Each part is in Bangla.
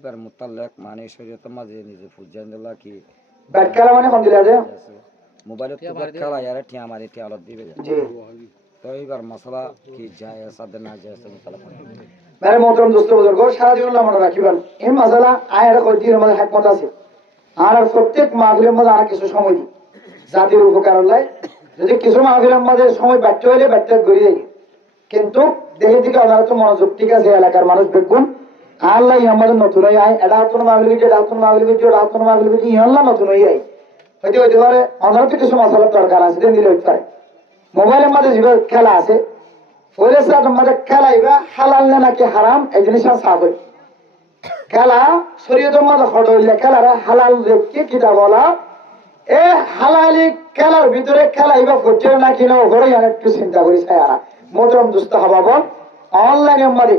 এবার মুতাল্লাক মানে শরীয়তের মাঝে নিজে ফুজান দিলা কি ব্যাট খেলা মানে কোন দিলা যে মোবাইলে তো ব্যাট খেলা ইয়ারে টিয়া মারি টিয়া আলত দিবে জি তো এবার মশলা কি যায় সাথে না যায় মুতাল্লাক মেরে মোহতরম দোস্ত বুজুর্গ সারা জীবন মনে রাখিবেন এই মাসালা আয়ের কয়দিন আমাদের একমত আছে আর প্রত্যেক মাহফিলের মধ্যে আর কিছু সময় দিই জাতির উপকার লাই যদি কিছু মাহফিলের মধ্যে সময় ব্যর্থ হইলে ব্যর্থ করি যাই কিন্তু দেখে দিকে ওনারা তো মনোযোগ ঠিক আছে এলাকার মানুষ দেখুন আল্লাহ আমাদের নতুন হয়ে আয় এটা নতুন মাহফিল গেছে এটা নতুন মাহফিল গেছে এটা নতুন মাহফিল গেছে ইহল্লা নতুন হয়ে আয় হয়তো হইতে পারে ওনারা তো কিছু মশলার দরকার আছে দিলে হইতে পারে মোবাইলের মধ্যে যেভাবে খেলা আছে ফলেসা তোমাদের খেলাইবা হালাল না নাকি হারাম এই জিনিসটা সাফ খেলা শরীয়তের মধ্যে হইলে খেলারা হালাল দেখে কিটা বলা এ হালালি খেলার ভিতরে খেলাইবা করছে নাকি না ওপরে একটু চিন্তা করি সারা মোটরম দুস্থ হবা বল অনলাইনের মধ্যে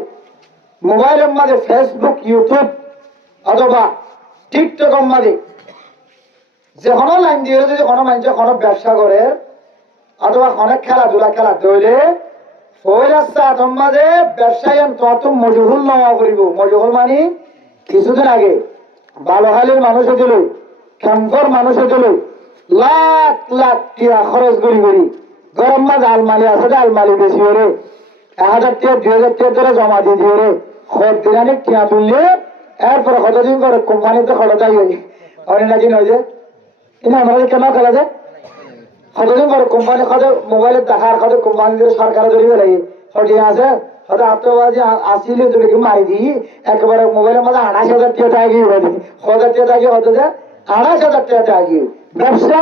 মোবাইলের মধ্যে ফেসবুক ইউটিউব অথবা টিকটকের মধ্যে যে কোনো লাইন দিয়ে যদি কোনো মানুষ কোনো ব্যবসা করে অথবা অনেক খেলাধুলা খেলা দইলে ব্যবসায়ী তত মজহুল নেওয়া করিব মজহুল মানে কিছুদিন আগে বালহালির মানুষ হয়েছিল ক্যাম্পর মানুষ হয়েছিল লাখ লাখ টিয়া খরচ করি করি গরম মাঝে আলমালি আছে আলমালি বেশি হরে 1000 টিয়া 2000 টিয়া ধরে জমা দিয়ে দিয়ে রে খর দিনানি টিয়া তুললে এরপরে কতদিন করে কোম্পানিতে খরচাই হই অনেক নাকি নয় যে কিন্তু আমাদের কেন খেলা যায় কতদিন পরে কোম্পানি কত মোবাইলের দেখার কত কোম্পানি সরকার ধরিবে লাগে সঠিক আছে হয়তো আত্মবাজি আসলে তুমি কি মারি দিই একেবারে মোবাইলের মধ্যে 28,000 টাকা আগিয়ে হবে 1000 টাকা আগিয়ে হতো যে 28,000 টাকা আগিয়ে ব্যবসা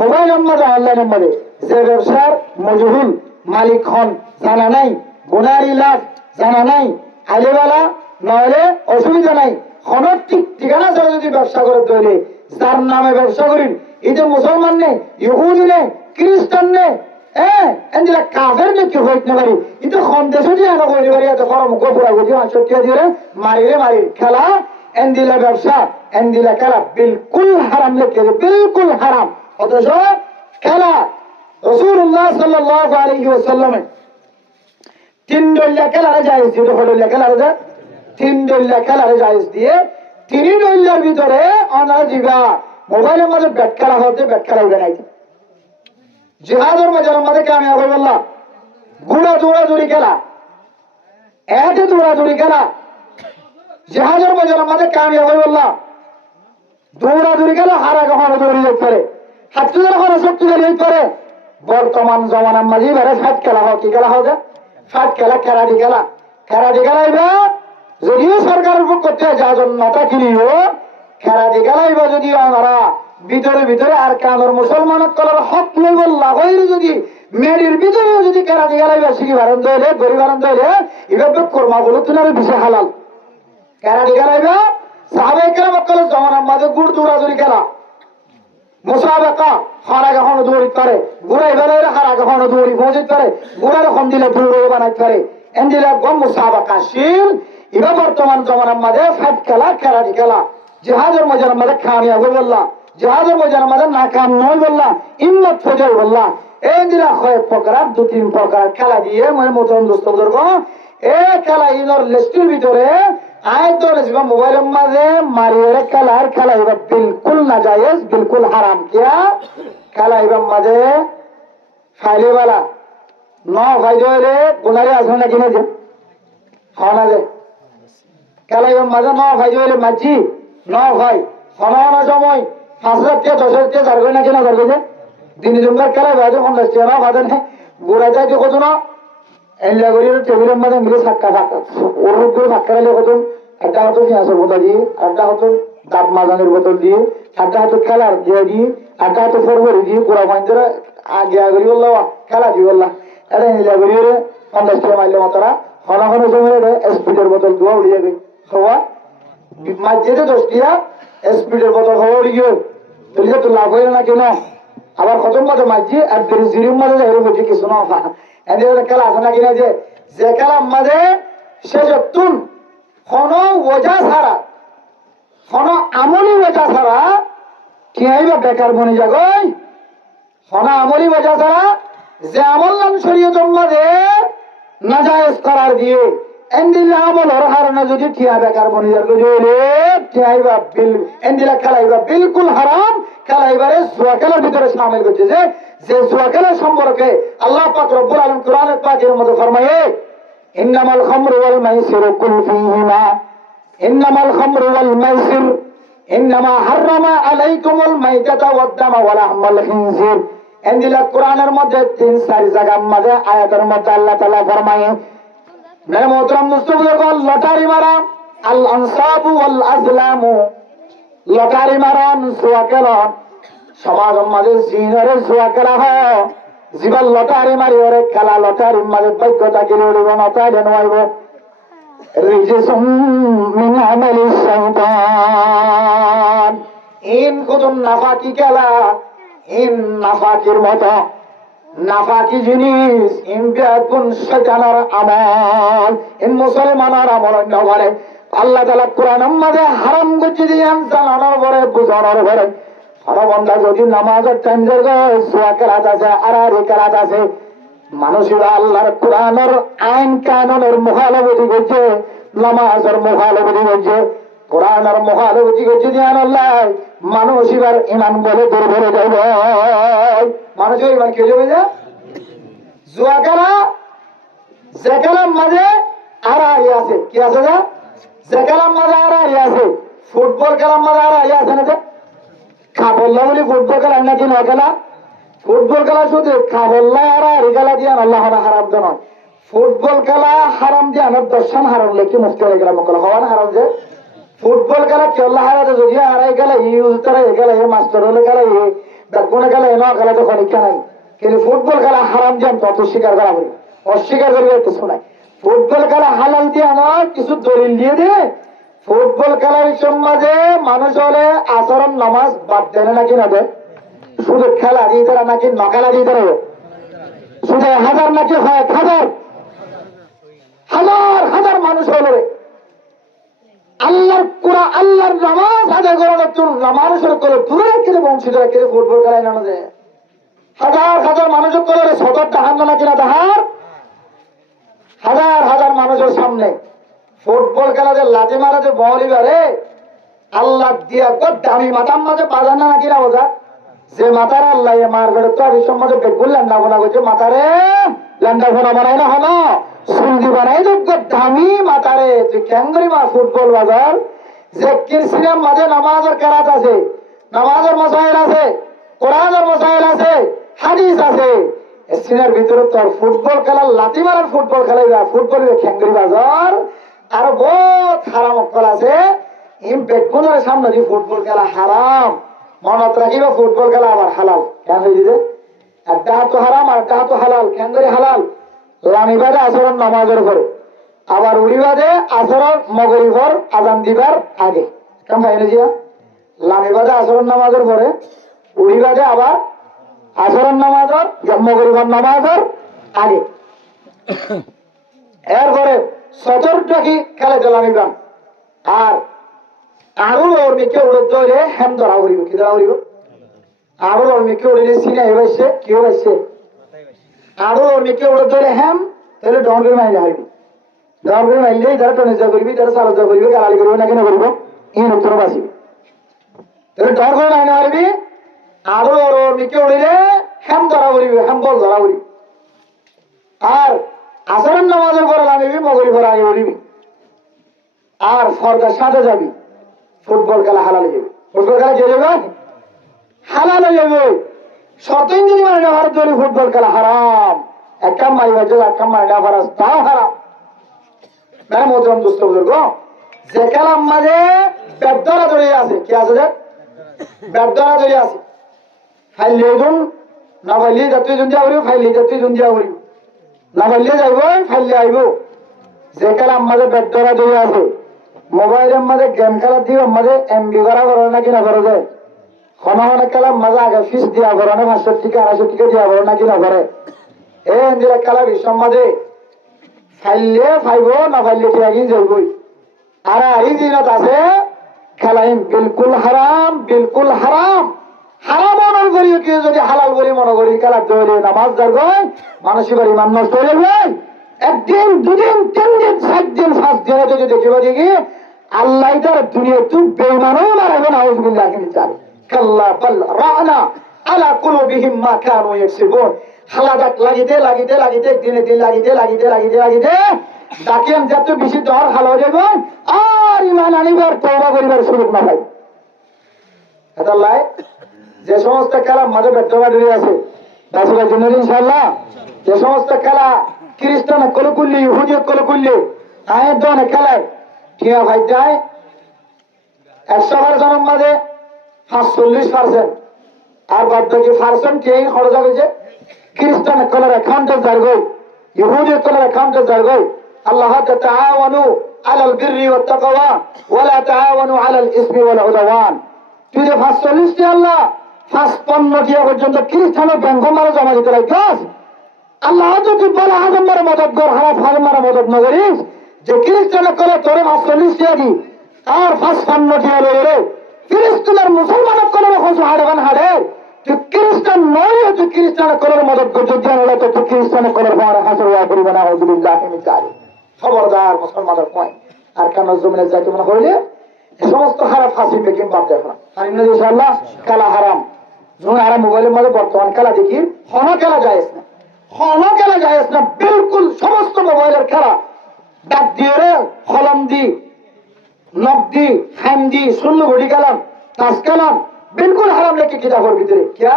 মোবাইলের মধ্যে অনলাইনের মধ্যে যে ব্যবসার মজহুল মালিক হন জানা নাই গুনারি লাভ জানা নাই আইলেবেলা নইলে অসুবিধা নাই খনর ঠিক ঠিকানা ছাড়া যদি ব্যবসা করে তৈরি যার নামে ব্যবসা করিন এই যে মুসলমান নেই ইহুদি নেই খ্রিস্টান নেই এন্দিলা কাফের নেই কেউ হইতে পারি কিন্তু সন্দেশও দিয়ে আনা করি পারি এত গরম গোপুরা গুটি আঁচটিয়া দিয়ে মারিরে মারি খেলা এন্দিলা ব্যবসা এন্দিলা খেলা বিলকুল হারাম লেখে বিলকুল হারাম অথচ খেলা রাসূলুল্লাহ সাল্লাল্লাহু আলাইহি ওয়াসাল্লামের 3 দলিয়া খেলারে জায়েজ ছিল হলিয়া খেলারে যা 3 দলিয়া খেলারে জায়েজ দিয়ে 3 দলিয়ার ভিতরে অনা জিবা মোবাইলের মধ্যে ব্যাট খেলা হতে ব্যাট খেলা উঠে নাই জিহাদের ময়দানের মধ্যে কামিয়াব হয়ে বললাম গুড়া দৌড়াদৌড়ি খেলা এতে দৌড়াদৌড়ি খেলা জিহাদের ময়দানের মধ্যে কামিয়াব হয়ে বললাম দৌড়াদৌড়ি খেলা হারা কখনো দৌড়ি যেতে পারে হাঁটতে কখনো শক্তি যেতে পারে বর্তমান জমানার মাঝে বেড়ে ফাট খেলা হয় কি খেলা হবে ফাট খেলা খেলাটি খেলাইবা যদিও সরকারের উপর করতে যা জন্যটা কিনিও খেলাটি খেলাইবা যদিও আমরা ভিতরে ভিতরে আর কানোর মুসলমানের কলার হক নেই বললা হইলে যদি মেয়ের ভিতরেও যদি খেলাটি খেলাইবা শিখি ভারণ দইলে গরিব ভারণ দইলে এভাবে কর্মা বলে তুলে বেশি হালাল খেলাটি খেলাইবা সাহাবায়ে কেরাম কলে জমানার মাঝে গুড় দৌড়াদৌড়ি খেলা মুসাবাকা হারা কখনো দৌড়ি পারে গুড়াই বেলায় হারা কখনো দৌড়ি পৌঁছে পারে গুড়ার এখন দিলে দৌড়ে বানাইতে পারে এন্দিলে গম মুসাবাকা শীল এবার বর্তমান জমানার মাঝে ফাইট খেলা খেলাটি খেলা জিহাদের ময়দানের মাঝে কামিয়াব হই বললা জিহাদের ময়দানের মাঝে নাকাম নয় বললা ইম্মত ফজল বললা এই দিলা কয়েক প্রকার 2-3 প্রকার খেলা দিয়ে মানে মোতন দোস্ত বুজুর্গ এই খেলা ইনর লিস্টের ভিতরে আয়তন জীবন মোবাইলের মাঝে মারিয়ে খেলার খেলা এবার বিলকুল নাজায়েজ বিলকুল হারাম কিয়া খেলা এবার মাঝে ফাইলে বালা ন ফাইলে হইলে গুনারে আসবে নাকি না যে হয় না যে খেলা এবার মাঝে ন ফাইলে হইলে মাঝি ন ভাই সমানো সময় 5,000 টাকা 10,000 টাকা যাবে নাকি না যাবে যে দিন জমবার খেলা ভাই 50 টাকা না ভাজে না গোড়া যাইতে কত না এলা করি টেবিলের মধ্যে মিলে সাক্কা ফাঁকা ওর উপরে ফাঁকা রাখলে কত একটা হতো পেঁয়াজের বোতল দিয়ে একটা হতো দাঁত মাজানের বোতল দিয়ে একটা হতো খেলার দিয়ে দিয়ে একটা হতো ফরবরি দিয়ে গোড়া পাঁচরা আগে আগরি বললাম খেলা দিয়ে বললাম এটা এলা করি 50 টাকা মারলে মতরা ঘন ঘন সময় স্পিডের বোতল ধোয়া উড়িয়ে যাবে হওয়া মাঝে 10 টাকা স্পিডের বোতল হওয়া উড়ি গিয়ে তুলিয়ে তো লাভ হইল না কেন আবার খতম মতো মাঝি আর জিরির মধ্যে হেরে বলছি কিছু না এদের খেলা আছে না কিনা যে খেলার মাঝে সে যতুন কোন ওজা ছাড়া কোন আমলি ওজা ছাড়া কি আইবা বেকার বনে যাগই কোন আমলি ওজা ছাড়া যে আমল নাম শরীয়তের মাঝে নাজায়েজ করার দিয়ে এন্ডিলা আমলর হারানো যদি টিয়া বেকার বনিদার করে টিয়াইবা বিল এন্ডিলা খেলাইবা বিলকুল হারাম খেলাইবারে জুয়া খেলার ভিতরে শামিল করছে যে জুয়া খেলার সম্পর্কে আল্লাহ পাক রব্বুল আলামিন কোরআনের পাকের মধ্যে ফরমায়ে ইন্নামাল খামরু ওয়াল মাইসিরু কুল ফীহিমা ইন্নামাল খামরু ওয়াল মাইসির ইন্নামা হাররামা আলাইকুমুল মাইতাতা ওয়াদ দামা ওয়া লাহমাল খিনজির এন্ডিলা কোরআনের মধ্যে 3-4 জায়গার মধ্যে আয়াতের মধ্যে আল্লাহ তাআলা ফরমায়ে মেরে মোহতরম মুস্তফা লটারি মারা আল আনসাবু ওয়াল আজলামু লটারি মারান জুয়া খেলন সমাজের মাঝে জিনরে জুয়া খেলা হয় জীবন লটারি মারি ওরে খেলা লটারির মাঝে ভাগ্যতা কিনে উড়িব নতাইলে নইব রিজিসুম মিন আমালিশ শাইতান ইন কুতুম নাফাকি খেলা ইন নাফাকির মতো নাফাকি জিনিস ইমবিয়াকুন শয়তানের আমল ইন মুসলমানের আমল নগরে আল্লাহ তাআলা কোরআনের মধ্যে হারাম করে দিয়েন জানানোর পরে বুঝানোর পরে হরবন্দা যদি নামাজের টাইম জায়গা জুয়া খেলাত আছে আড়াআড়ি খেলাত আছে মানুষেরা আল্লাহর কোরআনের আইন কানুনের মুখালবতি করছে নামাজের মুখালবতি করছে কোরআনের মুখালবতি করছে জান আল্লাহ মানুষ এবার ইমান বলে দুর্বল হয়ে যাবে মানুষের ইমান কে যাবে যে জুয়া খেলা যে খেলার মাঝে আড়াআড়ি আছে কি আছে যে খেলার মাঝে আড়াআড়ি আছে ফুটবল খেলার মাঝে আড়াআড়ি আছে না খাবল্লা বলি ফুটবল খেলা নাকি না খেলা ফুটবল খেলা শুধু খাবল্লা আড়াআড়ি খেলা দিয়ে আল্লাহ হারাম দেন ফুটবল খেলা হারাম দিয়ে আমার দর্শন হারাম লেখি মুক্তি হয়ে গেলাম হওয়ার হারাম যে ফুটবল খেলা কি আল্লাহ হারাতে যদি আড়াই খেলা ইউজতারা এ খেলা মাস্টার হলে খেলা কোন খেলা এ খেলা তো পরীক্ষা নাই কিন্তু ফুটবল খেলা হারাম দিয়ে তত স্বীকার করা করি অস্বীকার করি কিছু নাই ফুটবল খেলা হালাল দিয়ে আমার কিছু দলিল দিয়ে দে ফুটবল খেলার সমাজে মানুষ হলে আচরণ নামাজ বাদ দেয় নাকি না দেয় শুধু খেলা দিয়ে তারা নাকি নখেলা দিয়ে তারা শুধু হাজার নাকি হয় হাজার হাজার হাজার মানুষ হলো আল্লাহর কুরআন আল্লাহর নামাজ আদায় করানোর জন্য মানুষের করে দূরে কিনে বঞ্চিত কিনে ফুটবল খেলায় না যায় হাজার হাজার মানুষের করে সদর তাহার না কিনা তাহার হাজার হাজার মানুষের সামনে ফুটবল খেলা যে লাঠি মারা যে বলিবারে আল্লাহ দিয়া দামি মাথার মাঝে বাজার না নাকি না বোঝা যে মাথার আল্লাহ মারবে তো আমি সমাজে বেগুল ল্যান্ডা ফোনা করছে মাথারে ল্যান্ডা ফোনা বানাই না হলো সুন্দি বানাই যোগ্য দামি মাথারে তুই ক্যাঙ্গরি মা ফুটবল বাজার যে কিরসিনাম মাঝে নামাজের কেরাত আছে নামাজের মশাইল আছে কোরআনের মশাইল আছে হাদিস আছে সিনার ভিতরে তোর ফুটবল খেলা লাঠি মারার ফুটবল খেলাই ফুটবল ক্যাঙ্গরি বাজার আর বহুত হারাম অক্কল আছে ইম বেগুনের সামনে যে ফুটবল খেলা হারাম মনত রাখিব ফুটবল খেলা আবার হালাল কেন হয়ে দিতে একটা হাত হারাম আর একটা হাত হালাল ক্যাঙ্গরি হালাল লামিবাদে আচরণ নামাজের পরে আবার উড়িবাদে আচরণ মগরিবর আজান দিবার আগে কেমন পাইলে জিয়া লামিবাদে আচরণ নামাজের পরে উড়িবাদে আবার আচরণ নামাজের মগরিবর নামাজের আগে এরপরে সতর্কি খেলে লামিবান আর আরো ওর মিকে উড়ে ধরে হেম ধরা উড়িব কি ধরা উড়িব আরো ওর মিকে উড়িলে সিনে এবাইছে কি হয়েছে আরো ওর মিকে উড়ে ধরে হেম তাহলে ডঙ্গের মাইলে হারিবি ডঙ্গের মাইলেই তারা টনিজা করবি তারা সারজা করবি গালালি করবি না কেন করবো এই উত্তর বাসি তাহলে ডঙ্গের মাইলে হারিবি আরো ওর মিকে উড়িলে হেম ধরা উড়িবি হেম বল ধরা উড়িবি আর আচরণ নামাজের পরে নামিবি মগরি পরে আগে উড়িবি আর ফর্দার সাথে যাবি ফুটবল খেলা হালাল হয়ে যাবে ফুটবল খেলা কে যাবে হালাল হয়ে যাবে শতদিন যদি মানে না ভারত ধরে ফুটবল খেলা হারাম এক কাম মারি বাজে এক কাম মারি না ভারত তাও হারাম ম্যাম মতরম দুস্থ বুজুর্গ যে খেলার মাঝে ব্যাপদরা জড়িয়ে আছে কি আছে যে ব্যাপদরা জড়িয়ে আছে ফাইলে গুণ না ফাইলে যাত্রী জন দিয়া করিব ফাইলে যাত্রী জন দিয়া করিব না ফাইলে যাইব ফাইলে আইব যে খেলার মাঝে ব্যাপদরা জড়িয়ে আছে মোবাইলের মাঝে গেম খেলা দিয়ে মাঝে এমবি করা করে নাকি না করে যায় অনেক খেলার মাঝে আগে ফিস দিয়া করে না 500 টাকা 250 টাকা দিয়া করে নাকি না করে এই এমবিরা খেলা বিষম মাঝে ফাইলে ফাইব না ফাইলে ঠিক আছে যাইবই আর এই দিনত আছে খেলাইম বিলকুল হারাম হারাম মনে করি কেউ যদি হালাল বলি মনে করি খেলা তৈরি নামাজ দরকার মানুষের ইমান নষ্ট হয়ে যাবে একদিন দুদিন 3 দিন 7 দিন 5 দিনে যদি দেখিব দেখি আল্লাহ তার দুনিয়া তুই বেঈমানও মারাবে না আউযুবিল্লাহি মিন যালিক কাল্লা বাল রানা আলা কুলুবিহিম মা কানু ইয়াকসিবুন হালাদাক লাগিতে লাগিতে লাগিতে দিনে দিন লাগিতে লাগিতে লাগিতে লাগিতে ডাকেন যত বেশি দর হালা যাব আর ঈমান আনিবার তওবা করিবার সুযোগ না পাই এটা লাই যে সমস্ত কালাম মাঝে বেদ্যবাড়ি আছে দাসুরা জন্য ইনশাআল্লাহ যে সমস্ত খেলা খ্রিস্টান কলে করলি ইহুদিয়ত কলে করলি আয়ের দনে খেলায় ঠিক ভাই যায় 100% মাঝে 40% আর বাদ বাকি পার্সেন্ট কে খরচ হয়েছে খ্রিস্টান কলের অ্যাকাউন্টে জারগই ইহুদিয়ত কলের অ্যাকাউন্টে জারগই আল্লাহ তাআওয়ানু আলাল বিররি ওয়াত তাকওয়া ওয়া লা তাআওয়ানু আলাল ইসমি ওয়াল উদওয়ান তুই যে 45 টি আল্লাহ 55 টি পর্যন্ত খ্রিস্টানের ব্যাংক মারা জমা দিতে লাগিস আল্লাহ যদি বলে আজমের মদত কর হারাফ হাজমার মদত না করিস যে খ্রিস্টানের করে তোরে 45 টি দি আর 55 টি হলো রে খ্রিস্টানের মুসলমানের করে খোঁজ হাড়বান হাড়ে তুই খ্রিস্টান নয় তুই খ্রিস্টানের করে মদত করতে জানলে তো তুই খ্রিস্টানের করে ভাড়া হাসর ওয়া করিবে না আউযুবিল্লাহি মিন যালিক খবরদার মুসলমানের কয় আর কেন জমিনে যাইতে মনে হইলে এই সমস্ত হারাম ফাঁসি পেকিং বাদ দেখো না আর ইনশাআল্লাহ কালা হারাম যখন হারাম মোবাইলের মধ্যে বর্তমান খেলা দেখি হনা খেলা যায় না হনা খেলা যায় না বিলকুল সমস্ত মোবাইলের খেলা ডাক দিয়ে রে কলম দি নক দি হ্যাম দি শূন্য ঘড়ি কালাম তাস কালাম বিলকুল হারাম লেখে কিতাবের ভিতরে কিয়া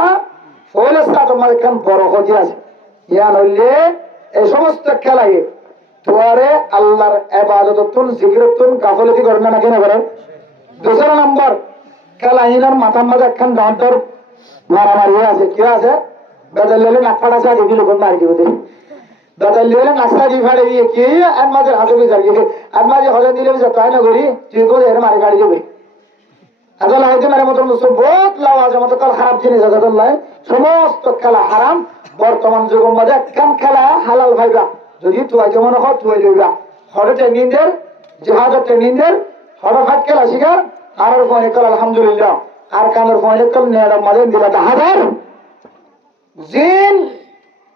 ফলে তোমার কাম বড় হয়ে আছে ইয়া নইলে এই সমস্ত খেলায় তোয়ারে আল্লাহর ইবাদততুন জিকিরতুন গাফলতি করবে না কেন করেন দোসরা নম্বর খেলাহিনার মাথার মাঝে একখান ডাঁটর মারামারি আছে কি আছে বেদল লেলে নাক ফাটা আছে আগে লোক মারি দিব দেখি বেদল লেলে নাকটা দি ফাড়ে দিয়ে কি আর মাঝে হাতে বি যাই আর মাঝে হলে দিলে যত হয় না করি তুই করে এর মারি গাড়ি দেবে আদল হইতে মারে মতন বহুত লাভ আছে মতো কাল খারাপ জিনিস আছে আদল্লাহ সমস্ত খেলা হারাম বর্তমান যুগের মধ্যে একখান খেলা হালাল ভাইবা যদি তুই যেমন হয় তুই লইবা হরে ট্রেনিংদের জিহাদের ট্রেনিংদের হরে ফাট খেলা শিকার আর ফোনে কল আলহামদুলিল্লাহ আর কানের ফোনে কল নেড়ার মাঝে দিলা হাজার জিন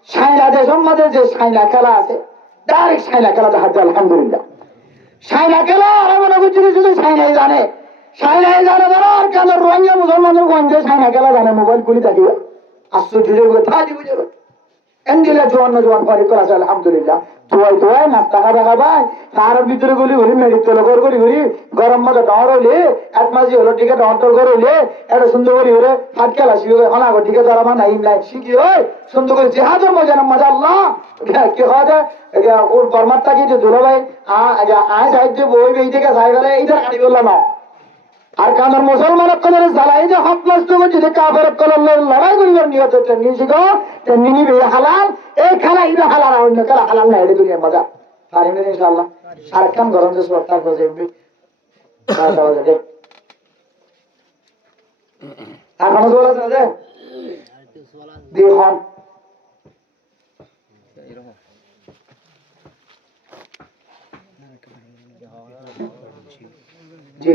সাইলা দেশের মাঝে যে সাইলা খেলা আছে ডাইরেক্ট সাইলা খেলা দেখা যায় আলহামদুলিল্লাহ সাইলা খেলা আর মনে করছি শুধু সাইলাই জানে সাইলাই জানে বলো আর কানের রোহিঙ্গা মুসলমানের গঞ্জে সাইলা খেলা জানে মোবাইল খুলি থাকিও আশ্চর্য থাকি বুঝে এন্ডিলে জোয়ান জোয়ান পরে করা আছে আলহামদুলিল্লাহ তুই নাস্তা খাবা খাবাই তার ভিতরে গলি হলি মেডিকেল ঘর করি ঘুরি গরম মধ্যে ডর হইলে এক মাঝি হলো টিকে ডর ঘর হইলে একটা সুন্দর করি হলে হাত খেলা শিখে এখন আগর টিকে তার আমার নাই নাই শিখি হয় সুন্দর করে জেহাদের মজা না মজা আল্লাহ কি হয় ওর বর্মার থাকি যে ধুলো ভাই আয় সাহিত্য বই এই থেকে যাই গেলে এইটা কাটি বললাম না আর কানের মুসলমানের কলের জ্বালাই যে হক নষ্ট করছে যে কাপড়ের কলের লড়াই করিবার নিয়ত ট্রেনিং শিখো ট্রেনিং নিবে হালাল এই খেলা ইবে হালাল আর অন্য খেলা হালাল না এটা দুনিয়ার মজা পারি না ইনশাআল্লাহ আর কাম গরম যে সরতা করে আর কোনো বলা আছে যে দেখুন জি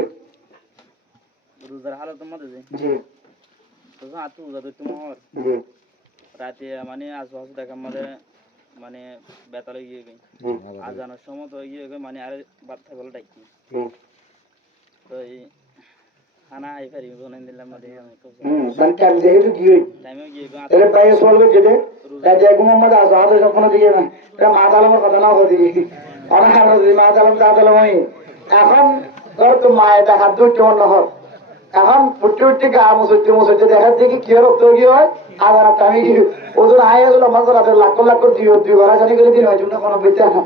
রোজার হালতের মধ্যে জি তো হাত রোজা তো তোমার জি রাতে মানে আশপাশ দেখা মানে মানে বেতালে গিয়ে আজানোর সময় তো গিয়ে মানে আরে বাচ্চা গুলো ডাকি তো এই খানা আই ফেরি বলেন দিলাম মধ্যে টাইম যেহেতু গিয়ে টাইমে গিয়ে এর পায়ে সলবে যেতে রাতে এক মোহাম্মদ আজাদ যখন দিকে না এটা মা তালামের কথা না হতে দিকে অনেক হালো দিই মা তালাম তা তালাম এখন ধর তো মায়ের দেখা দুটো অন্য হয় এখন ফুটে উঠতে গা মুসুরতে দেখার দেখি কি রক্ত কি হয় আধার একটা আমি ওজন আয় গেল আমার রাতে লাখ লাখ দুই ঘরা জানি করে দিন হয় জন্য কোনো বেঁচে না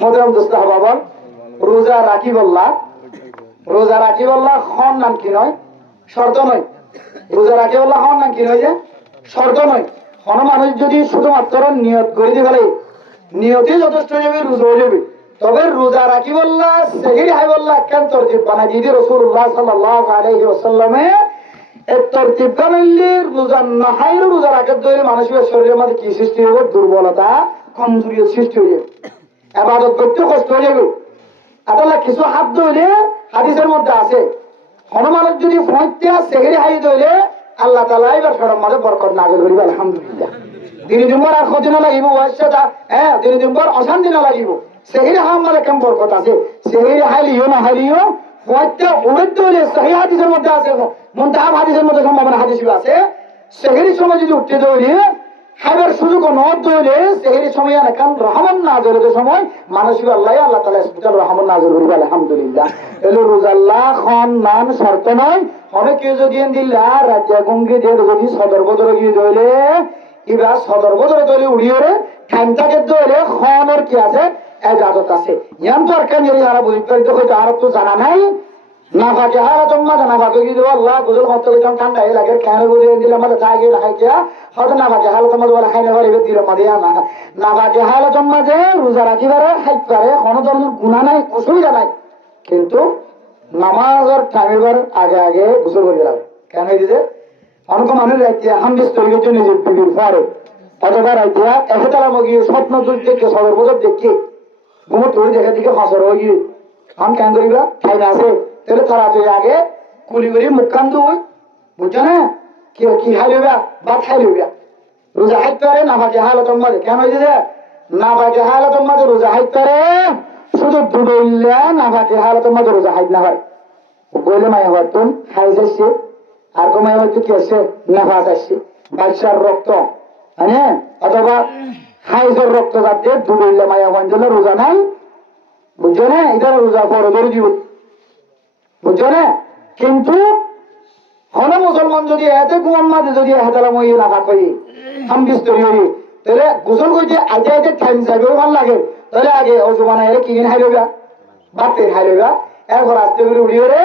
মোদরাম দোস্ত বাবা রোজা রাখি বললা খন নাম কি নয় শর্ত নয় রোজা রাখি বললা খন নাম কি নয় যে শর্ত নয় কোন মানুষ যদি শুধুমাত্র নিয়ত করে দিয়ে ফেলে নিয়তই যথেষ্ট হয়ে যাবে রোজা হয়ে যাবে তবে রোজা রাখি বললা সেহেরি হাই বললা কেন তরতিব বানা দিয়ে রাসূলুল্লাহ সাল্লাল্লাহু আলাইহি ওয়াসাল্লামে এই তরতিব বানাইলে রোজা না হাইলে রোজা রাখার দরে মানুষের শরীরের মধ্যে কি সৃষ্টি হবে দুর্বলতা কমজোরি সৃষ্টি হয়ে যাবে ইবাদত করতে কষ্ট হয়ে যাবে আল্লাহ কিছু হাত ধরে হাদিসের মধ্যে আছে হনুমানের যদি ফোঁতে সেহেরি হাই ধরে আল্লাহ তাআলা এবার সরম মাঝে বরকত নাযিল করিবে আলহামদুলিল্লাহ দিন পর আর ক্ষতি না লাগিব ওয়াইসা দিন পর অশান্তি না লাগিব সেহির হামালে কেমন বরকত আছে সেহির হাইলিও না হাইলিও হয়তো উড়তে হলে সহি হাদিসের মধ্যে আছে মুনতাহাব হাদিসের মধ্যে সম্ভাবনা হাদিস আছে সেহির সময় যদি উঠতে দৌড়ি হাইবার সুযোগ নদ দৌড়ে সেহির সময় এখান রহমান নাজরের সময় মানসিক আল্লাহ আল্লাহ তাআলা স্পেশাল রহমান নাজর করবে আলহামদুলিল্লাহ এলো রোজাল্লাহ খন মান শর্ত নয় অনেকে যদি দিল্লা রাজ্য গঙ্গে দিয়ে যদি সদর বদর গিয়ে দৌড়ে এবার সদর বদর দৌড়ে উড়িয়ে ঠান্ডাকে দৌড়ে খনের কি আছে এজাজত আছে ইয়ান তো আর কেন যারা বুঝতে হয়তো আর তো জানা নাই না ফাঁকে হারা জম্মা না ফাঁকে গিয়ে দেবো আল্লাহ গুজল মত যখন ঠান্ডা হয়ে লাগে কেন বুঝিয়ে দিলাম আমাদের চাই না খাই কিয়া হয়তো না ফাঁকে হালা তোমাদের বলে খাই না পারে দিল মাদিয়া না ফাঁকে হালা জম্মা যে রোজা রাখি পারে খাই পারে কোনো ধরনের গুণা নাই অসুবিধা নাই কিন্তু নামাজের টাইমের আগে আগে গোসল করে দিলাম কেন দিতে অনেক মানুষ রাইতে হামদিস তৈরির জন্য নিজের বিবির পরে অথবা রাইতে একতলা মগিয়ে স্বপ্ন দেখে সদর বদর দেখে ঘুমো তোর দেখে দিকে হাসর হয়ে গিয়ে আম কেন করিবা খাই না আছে তাহলে তারা তুই আগে কুলি করি মুখ কান দুই বুঝছো না কি কি খাই লইবা ভাত খাই লইবা রোজা হাইত পারে না ফাঁকে হালতর মাঝে কেন হয়েছে না ফাঁকে হালতর মাঝে রোজা হাইত পারে শুধু দুবইলে না ফাঁকে হালতর মাঝে রোজা হাইত না হয় বলে মায়া হতুন খাই যাচ্ছে আর কো মায়া হয়তো কি আছে নাফাস আসছে বাচ্চার রক্ত হ্যাঁ অথবা হাইজের রক্ত যাতে দুবইলে মায়া হওয়ার জন্য রোজা নাই বুঝছো না এটা রোজা পরে ধরে দিব বুঝছো না কিন্তু হন মুসলমান যদি এতে গুমান মাঝে যদি হেতালা মই না করি হামদিস তৈরি হই তাহলে গোসল করতে আগে আগে টাইম যাবে ভালো লাগে তাহলে আগে ও জমানা এর কি হাই লইবা বাড়তে হাই লইবা এরপর আস্তে করে উড়িয়ে রে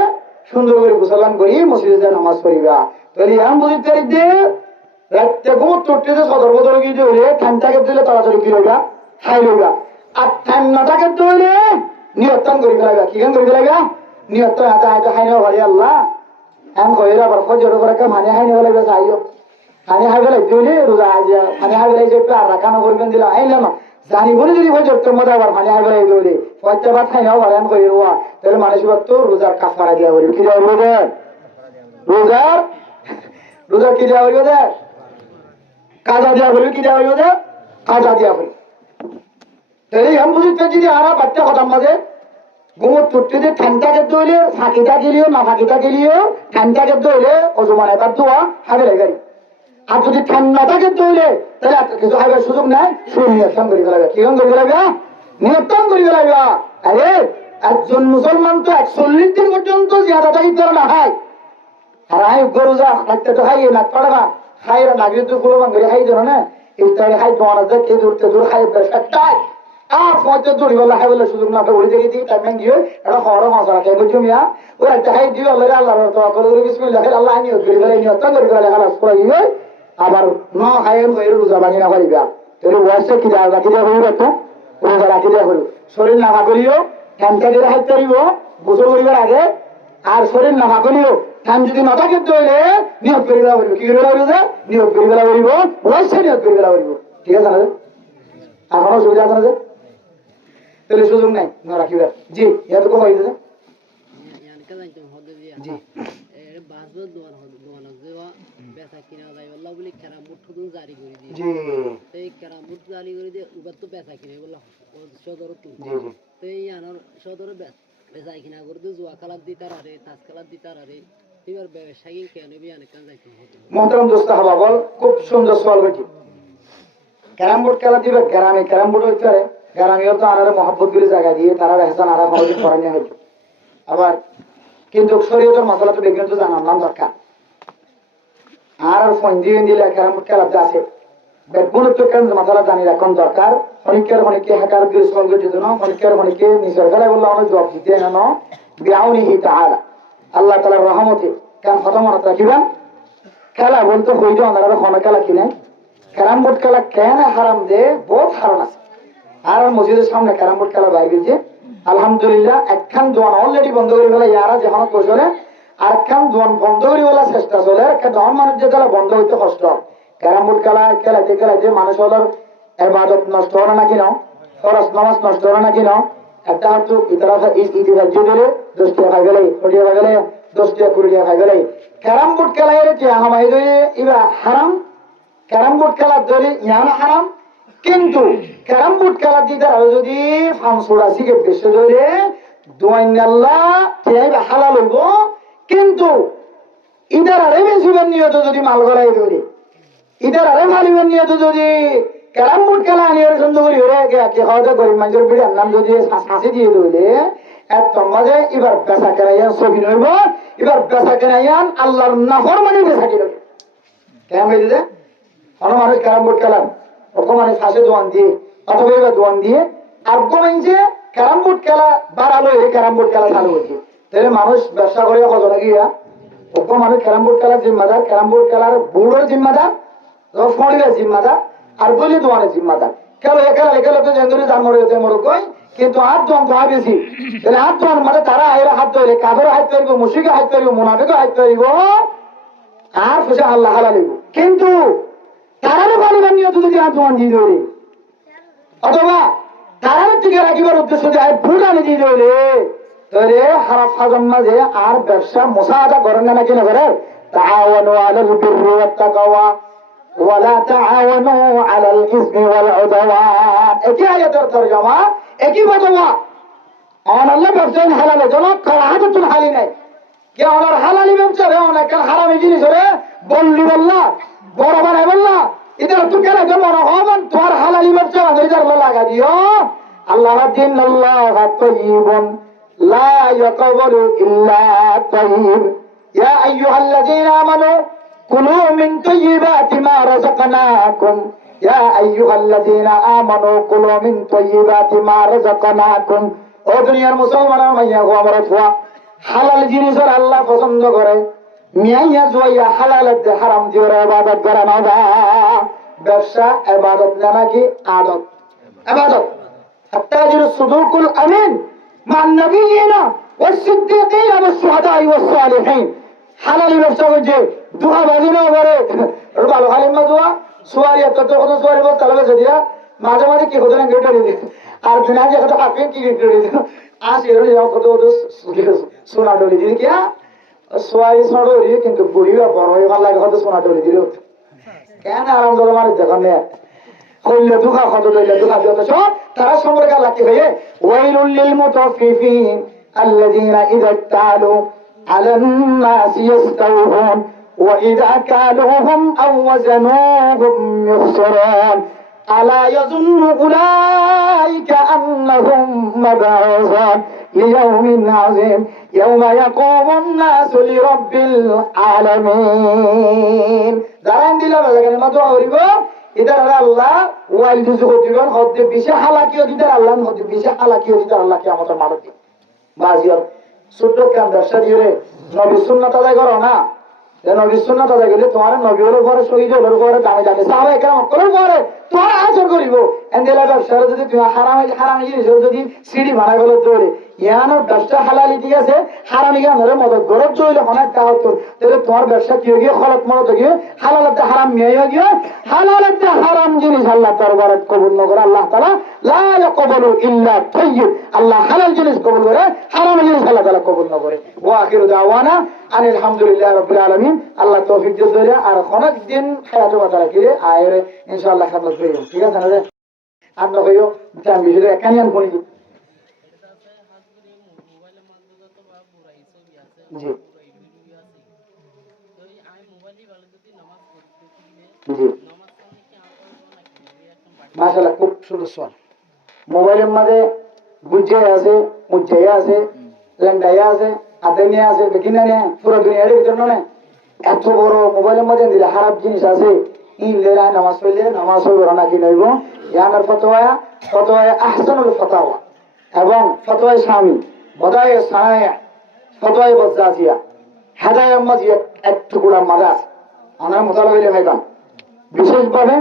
সুন্দর করে গোসলান করি মসজিদে নামাজ পড়িবা তাহলে এমন বুঝতে পারি যে রাত্রে ঘুমত চড়তে যে সদর বদল গিয়ে ধরে ঠান্ডাকে দিলে তাড়াতাড়ি কি লইবা হাই লইবা আর ঠান্ডাটাকে ধরে নিয়ত্তন করে ফেলাইবা কি কেন করে ফেলাইবা নিয়ত্তন হাতে হাতে হাই নেওয়া ভারি আল্লাহ এমন কইরা আবার ফজর করে মানে হাই নেওয়া লাগবে চাইও হানি হাই ফেলাই দিলে রোজা আজ হানি হাই ফেলাই যে আর রাখানো করবেন দিলে আইলাম জানি বলে যদি ফজর তোর মধ্যে আবার মানে হাই ফেলাই দিলে পয়সা ভাত খাই নেওয়া ভালো এমন করে রোয়া তাহলে মানুষ তো রোজার কাফারা দিয়া বলি কি দেওয়া বলবে রোজার রোজার কি দেওয়া বলবে কাজা দেওয়া বলবে কি দেওয়া বলবে কাজা দেওয়া বলবে তাহলে এমন বুঝতে যদি আরা বাচ্চা কথা মাঝে ঘুমত চুটতে যে ঠান্ডাকে দইলে ফাঁকিটা গেলিও না ফাঁকিটা গেলিও ঠান্ডাকে দইলে অজমান এবার দোয়া হাবে গাড়ি আর যদি ঠান্ডাটাকে দইলে তাহলে কিছু হাইবার সুযোগ নাই শুরু নিয়ন্ত্রণ করে ফেলাবে কি করে ফেলাবে নিয়ন্ত্রণ করে ফেলাবে আরে একজন মুসলমান তো 41 দিন পর্যন্ত জিয়াদা থাকি তোর না হয় আর আই গরু যা খাইতে তো খাইয়ে না পড়বা খাইরা নাগিয়ে তো ফুলো ভাঙে খাই ধরো না ইফতারে খাই দোয়ানা যে কে দূরতে দূর খাই বেশটাই আর পয়সা দড়ি বলা খাই বলে সুযোগ না তো উড়ে দেখে দিই টাইম দিয়ে এটা খবর মশলা খাই বুঝছো মিয়া ওই একটা খাই দিও আল্লাহ আল্লাহর তো করে বিসমিল্লাহ আল্লাহ নিয়ত করে ফেলে নিয়ত করে ফেলে খালাস করে দিয়ে আবার ন খাইয়েন করে রোজা ভাঙি না পারিবা তাহলে ওয়াসে কি যা রাখি দেওয়া হইবে তো রোজা রাখি দেওয়া হইবে শরীর নাফা করিও ঠান্ডা দিয়ে হাইতে পারিব গোসল করিবার আগে আর শরীর নাফা করিও ঠান যদি নটাকে দইলে নিয়োগ করে ফেলা হইব কি করে ফেলা হইব নিয়োগ করে ফেলা হইব ওয়াসে নিয়োগ করে ফেলা হইব ঠিক আছে না এখনো সুবিধা আছে না তাহলে সুযোগ নাই না রাখিবা জি এত কম হইছে জি বেচা কিনা যায় বললা বলি কেরামত শুধু জারি করে দিয়ে জি এই কেরামত জারি করে দিয়ে উবার তো বেচা কিনে বললা সদর তো জি জি তো এই আনার সদর বেচা কিনা করে দিয়ে জুয়া খেলার দিতার আরে তাস খেলার দিতার আরে এবার ব্যবসায়ী কেন বি অনেক কাজ যাইতে হতো মোহতরম দোস্ত হাবা বল খুব সুন্দর সওয়াল বেটি ক্যারাম বোর্ড খেলা দিবে গ্রামে ক্যারাম বোর্ড হইতে পারে গ্রামে তো আনারে মহব্বত গুলি জায়গা দিয়ে তারা এহসান আরা খরচ করানো হইতো আবার কিন্তু শরীয়তের মশলা তো বিজ্ঞান তো জানার নাম দরকার আর ফোন দিয়ে দিলে ক্যারাম বোর্ড খেলাতে আছে বেগুনের তো কেন মশলা জানি এখন দরকার অনেকের অনেকে হ্যাকার দিয়ে সলভ যেত না অনেকের অনেকে নিজের খেলায় বললে অনেক জব দিতে না বিআউনিহি তাআলা আল্লাহ তাআলার রহমতে কেন কথা মনে রাখিবেন খেলা বলতে হইতো আমরা কোনো খেলা কিনে ক্যারাম বোর্ড খেলা কেন হারাম দে বহুত হারাম আছে আর মসজিদের সামনে ক্যারাম বোর্ড খেলা বাইরে গেছে আলহামদুলিল্লাহ একখান দোয়ান অলরেডি বন্ধ করে ফেলে ইয়ারা যখন কৌশলে আর একখান দোয়ান বন্ধ করে বলা চেষ্টা চলে একটা দোয়ান মানুষ যে খেলা বন্ধ হইতে কষ্ট ক্যারাম বোর্ড খেলা খেলাতে খেলাতে মানুষ হলোর এবাদত নষ্ট হলো নাকি নাও ফরজ নামাজ নষ্ট হলো নাকি নাও একটা হচ্ছে ইতিবাজ্য দিলে 10 টাকা খাই গেলে 20 টাকা গেলে 10 টাকা 20 টাকা খাই গেলে ক্যারাম বোর্ড খেলা এর যে হামাই ইবা হারাম ক্যারাম বোর্ড খেলার ধরে ইয়ানো হারাম, কিন্তু ক্যারাম বোর্ড খেলার দিতে আর যদি ফাংসুরা শিখে বেশি ধরে দোয়াইনাল্লাহ তিয়াইবে হালাল হইব, কিন্তু ইদার আরে বেশিবার নিয়ত যদি মাল গড়াই ধরে, ইদার আরে মালিবার নিয়ত যদি ক্যারাম বোর্ড খেলা নিয়ে সুন্দর করি হরে কে খাওয়াতে গরিব মানুষের বিড়ার নাম যদি শাঁসি দিয়ে ধরলে একদম মাঝে এবার বেচা কেনাইয়ান ছবি নইব, এবার বেচা কেনাইয়ান আল্লাহর নাফর মানে বেচা কিনবে কেন হয়েছে অন্য মানুষ ক্যারাম বোর্ড খেলাম ওকে মানে ফাঁসে দোয়ান দিয়ে অথবা এবার দোয়ান দিয়ে আর যে ক্যারাম বোর্ড খেলা বাড়ালো এই ক্যারাম বোর্ড খেলা চালু হয়েছে, তাহলে মানুষ ব্যবসা করে কত গিয়া ওকে মানুষ ক্যারাম বোর্ড খেলার জিম্মাদার, ক্যারাম বোর্ড খেলার বোর্ডের জিম্মাদার, ফড়ির জিম্মাদার আর বলি দোয়ানের জিম্মাদার। খেলো খেলা খেলো তো যেন যার মরে হতে মরক কই, কিন্তু হাত দোয়ান তো বেশি, তাহলে হাত দোয়ান মানে তারা এরা হাত ধরে কাঁধেরও হাত তৈরিব, মুশিকে হাত তৈরিব, মোনাফিকও হাত তৈরিব আর খুশি আল্লাহ হালালিব, কিন্তু তারারও ভালোবার নিয়ত যদি হাত দোয়ান দিয়ে ধরে অথবা তারার টিকে রাখিবার উদ্দেশ্য দিয়ে ভুট আনি দিয়ে ধরে তাহলে হারাপ হাজম মাঝে আর ব্যবসা মোসাদা করেন না নাকি না করে তাআওয়ানু আলাল বিররি ওয়াত তাকওয়া ওয়ালা তাআওয়ানু আলাল ইসমি ওয়াল উদওয়ান। একই আয়াতের তরজমা, একই ফতোয়া। আল্লাহ ব্যবসা হালাল জন্য কারাহাতুল হালি নাই কে ওনার হালালি ব্যবসা রে অনেক হারামি জিনিস রে বললি বললা বড় বানাই বললা ইদার তুই কেন মনে হবেন তোমার হালালি ব্যবসা ইদার লাগা দিও। আল্লাহ দিন আল্লাহ তাইয়িবুন লা ইয়াকবালু ইল্লা তাইয়িব ইয়া আইয়ুহাল্লাযীনা আমানু কুলু মিন তাইয়িবাতি মা রাযাকনাকুম ইয়া আইয়ুহাল্লাযীনা আমানু কুলু মিন তাইয়িবাতি মা রাযাকনাকুম। ও দুনিয়ার মুসলমান মাইয়া গো আমার ফুয়া হালাল জিনিসের আল্লাহ পছন্দ করে, মিয়াইয়া জুয়াইয়া হালালের হারাম দিয়ে ইবাদত করা না যা ব্যবসা ইবাদত না নাকি আদত ইবাদত। التاجر الصدوق الأمين مع النبيين والصديقين والشهداء والصالحين। حلال ব্যবসা করছে দুহা বাজি না করে ভালো হালিমা দুয়া সুয়ারি এত কত সুয়ারি বল তাহলে দিয়া মাঝে মাঝে কি হতো না গেটে দিয়ে আর বিনা যে কত আপনি কি গেটে দিয়ে আজ এর কত কত সোনা ডলি দিয়ে কি সোয়ারি সোনা ডলি কিন্তু বুড়িও বড় হয়ে ভালো লাগে কত সোনা ডলি দিল কেন আরাম করে মারে দেখেন না কইলে দুঃখা কত লইলে দুঃখা দিতে সব তারা সম্পর্কে আল্লাহ কি ভাইয়ে ওয়াইলুল লিল মুতাফফিফিন আল্লাযীনা ইযা তালু আলান নাস ইস্তাওহুন ওয়া ইযা কালুহুম আও ওয়াজানুহুম ইখসিরুন আলা ইয়াযুন্নু উলাইকা আন্নাহুম মাব'উসুন লিয়াউমিন আযীম ইয়াওমা ইয়াকুমুন নাসু লিরাব্বিল আলামিন। দাঁড়ান দিলা বাজারে মাতো হরিব ইদার আল্লাহ ওয়াইল দুজু দিবেন হদ্দে বিশে হালাকিও দিদার আল্লাহ হদ্দে বিশে হালাকিও দিদার আল্লাহ কিয়ামতের মাঠে বাজিয়ত ছোট কাম ব্যবসা দিয়ে নবী সুন্নাত আদায় করো না, নবী সুন্নাত আদায় করলে তোমার নবী হলো পরে শহীদ হলো পরে দামে দামে সাহাবা একরাম করার পরে তোমার আচর করিব এন্দেলা ব্যবসা যদি তুমি হারামি জিনিস যদি সিঁড়ি বানাই গেল তোরে ইয়ানোর ব্যবসা হালালি ঠিক আছে হারামি গানের মদত গরব চইলে অনেক তাহত তাহলে তোমার ব্যবসা কি গিয়ে খরচ মরত গিয়ে হালালতে হারাম মেয়ে গিয়ে হালালতে হারাম জিনিস আল্লাহ দরবারে কবুল না করে আল্লাহ তাআলা লা ইয়াকবালু ইল্লা তাইয়্যিব। আল্লাহ হালাল জিনিস কবুল করে, হারাম জিনিস আল্লাহ তাআলা কবুল না করে। ওয়া আখিরু দাওয়ানা আনিল হামদুলিল্লাহি রাব্বিল আলামিন। আল্লাহ তৌফিক দিয়ে আর অনেক দিন হায়াত বাঁচা রাখিলে আয়রে ইনশাআল্লাহ খাদমত করিব, ঠিক আছে না রে আর না কইও টাইম বিজে একানিয়ান করি জি জি মাশাআল্লাহ খুব সুন্দর সওয়াল। মোবাইলের মধ্যে বুঝে আছে মুঝে আছে লেন্ডাইয়া আছে আদেনিয়া আছে বেকিনা নে পুরো দুনিয়ার ভিতর না এত বড় মোবাইলের মধ্যে দিলে খারাপ জিনিস আছে ইনলেরা নামাজ পড়লে নামাজ পড়া নাকি নইব ইয়ানার ফতোয়া আহসানুল ফাতাওয়া এবং ফতোয়া স্বামী বদায়ে সানায়া ফতোয়া বজাজিয়া হাদায়া মাঝি এক টুকরা মাদাস আমার মোতালা হইলে ভাইবান বিশেষভাবে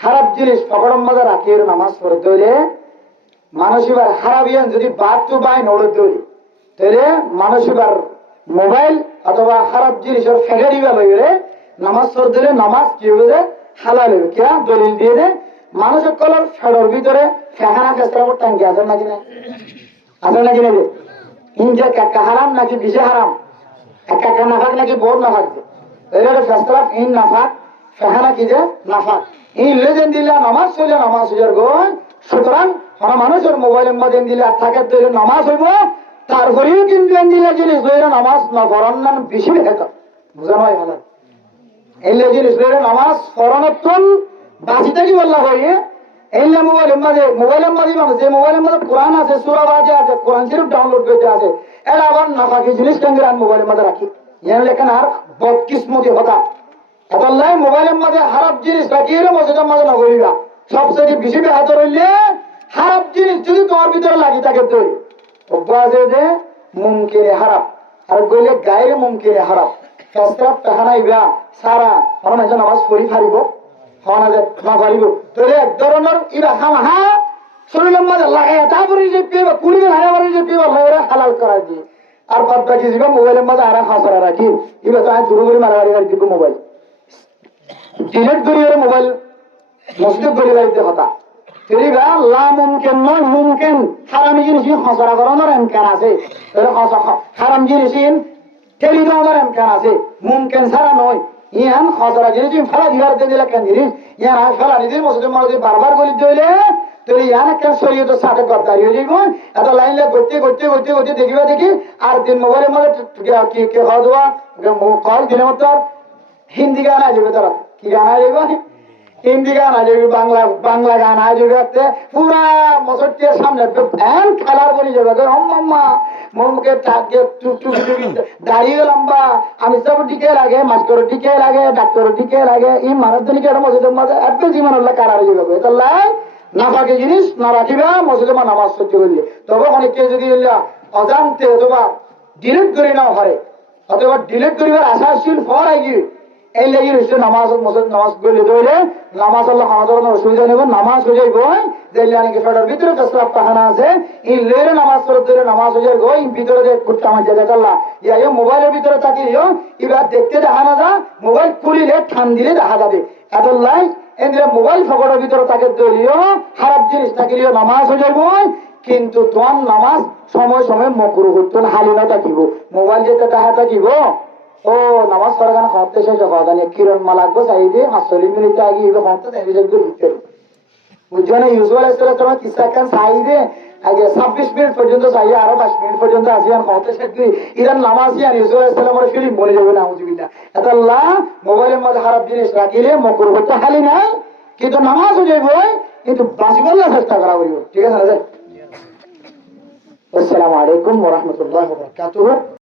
খারাপ জিনিস পকড়ম মজা রাখি নামাজ পড়ে তৈরি মানসিবার হারাবিয়ান যদি বাদ টু বাই নড়ে তৈরি তাহলে মানসিবার মোবাইল অথবা খারাপ জিনিসের ফেঁকে দিবা লইলে নামাজ পড়ে দিলে নামাজ কি হবে হালাল হবে কে দলিল দিয়ে দে মানুষের কলর ফেডর ভিতরে ফেহানা কেসরা টাঙ্কি আছে নাকি না আছে নাকি নেবে ইনজে কাকা হারাম নাকি বিশে হারাম কাকা নাফাক নাকি বহুত নাফাক এর ফেসলা ইন নাফাক ফাহানা কি যে নাফাক এই লেজেন দিলে নামাজ হইলে নামাজ হইয়ার গয় সুতরাং হরা মানুষের মোবাইলের মধ্যে দিলে আর থাকে দিলে নামাজ হইব তারপরেও কিন্তু দিলে জিনিস লইলে নামাজ না পড়ান না বেশি বেহতর বুঝা নয় ভালো এই জিনিস লইলে নামাজ পড়ানোর তুল বাঁচিতে কি বললা হইয়ে এইলা মোবাইলের মাঝে মানুষ যে মোবাইলের মধ্যে কোরআন আছে সূরা বাজে আছে কোরআন শরীফ ডাউনলোড করতে আছে এটা আবার নাফাকি জিনিস কেন্দ্রে আমি মোবাইলের মধ্যে রাখি ইয়ান লেখেন আর বদকিসমতি হতা এতলাই মোবাইলের মধ্যে খারাপ জিনিস রাখিয়ে মসজিদের মাঝে নগরিবা সবচেয়ে বেশি বেহাত হইলে খারাপ জিনিস যদি তোমার ভিতরে লাগি থাকে তৈরি অভ্যাসে যে মুমকিনে হারাপ আর গইলে গায়ের মুমকিনে হারাপ ফেসরাপ পেহানাইবা সারা আমার মাঝে নামাজ পড়ি ফারিব হওয়া না যে না পারিব তোরে এক ধরনের ইবা খামাহা শরীরের মাঝে লাগাই তারপরে যে পেয়ে কুড়ি দিন হারা যে পেয়ে ওরা হালাল করা দিয়ে আর বাদ বাকি যাবে মোবাইলের মাঝে আরা খাসরা রাখি এবার তো আমি দূর করে মারামারি গাড়ি দিব মোবাইল ডিলেট করি ওর মোবাইল মসজিদ করে গাড়িতে কথা তেরিবা লা মুমকিন নয় মুমকিন হারামি জিনিস খসরা করানোর এমকান আছে হারাম জিনিস টেলি দেওয়ানোর এমকান আছে মুমকিন ছাড়া নয় ইয়ান খসরা জিনিস ফেলা দিবার দিলে কেন জিনিস ইয়ান আর ফেলা নিদিন মসজিদের মধ্যে বারবার গলি দিলে তোর ইয়ান একটা শরীয়তের সাথে গদ্দারি হয়ে যাইব এত লাইন করতে করতে করতে করতে দেখিবা দেখি আর দিন মোবাইলের মধ্যে কি খাওয়া দেওয়া কল দিনের মতো হিন্দি গান আ যাবে তোরা কি গান আ যাবে হিন্দি গান আ যাবে বাংলা গান আ যাবে পুরা মসজিদের সামনে ফ্যান খেলার বলি যাবে আম্মা মুখে দাঁড়িয়ে লম্বা আমি সব দিকে লাগে মাস্টারের দিকে লাগে ডাক্তারের দিকে লাগে এই মারাত্মনিক একটা মসজিদের মাঝে এত জীবন হলে কারার যাবে তাহলে নাফাকে জিনিস না রাখিবা মসজিদে মা নামাজ সহ্য করলে তবে অনেকে যদি অজান্তে অথবা ডিলিট করে নাও হারে অথবা ডিলিট করিবার আশাশীল ফর আগে এই লেগে রয়েছে নামাজ নামাজ করলে ধরে নামাজ আল্লাহ আমাদের অসুবিধা নেব নামাজ হয়ে যাই গই যে নাকি ফেটার ভিতরে পেশাব পাখানা আছে এই লেরে নামাজ করে ধরে নামাজ হয়ে যায় গই ভিতরে যে কুট্টা মাঝে দেখাল্লা ইয়া মোবাইলের ভিতরে থাকিলেও এবার দেখতে দেখা না যা মোবাইল খুলিলে ঠান দিলে দেখা যাবে এত লাই এদের মোবাইল ফকটের ভিতরে তাকে ধরিও খারাপ জিনিস থাকিলেও নামাজ হয়ে যাবো কিন্তু তোমার নামাজ সময় সময় মকরু করতো না হালি না থাকিব মোবাইল যেতে দেখা থাকিব ও নামাজ পড়া খাওয়াতে শেষ কথা নিয়ে কিরণ মালা লাগবো চাইবে 45 মিনিট আগে খাওয়াতে ঢুকতে বুঝছো না ইউসুফ আলাইহিসসালাম তোমার কিসাকান চাইবে আগে 26 মিনিট পর্যন্ত চাইবে আরো 5 মিনিট পর্যন্ত আসিয়ান খাওয়াতে শেষ করি ইরান নামাজি আর ইউসুফ আলাইহিসসালামের ফিল্ম বলে যাবে না আউযুবিল্লাহ এত আল্লাহ মোবাইলের মধ্যে খারাপ জিনিস রাখিলে মকরু করতে হালি নাই কিন্তু নামাজ হয়ে যাইব কিন্তু বাঁচিবার চেষ্টা করা হইব ঠিক আছে আসসালামু আলাইকুম ওয়া রাহমাতুল্লাহি ওয়া বারাকাতুহু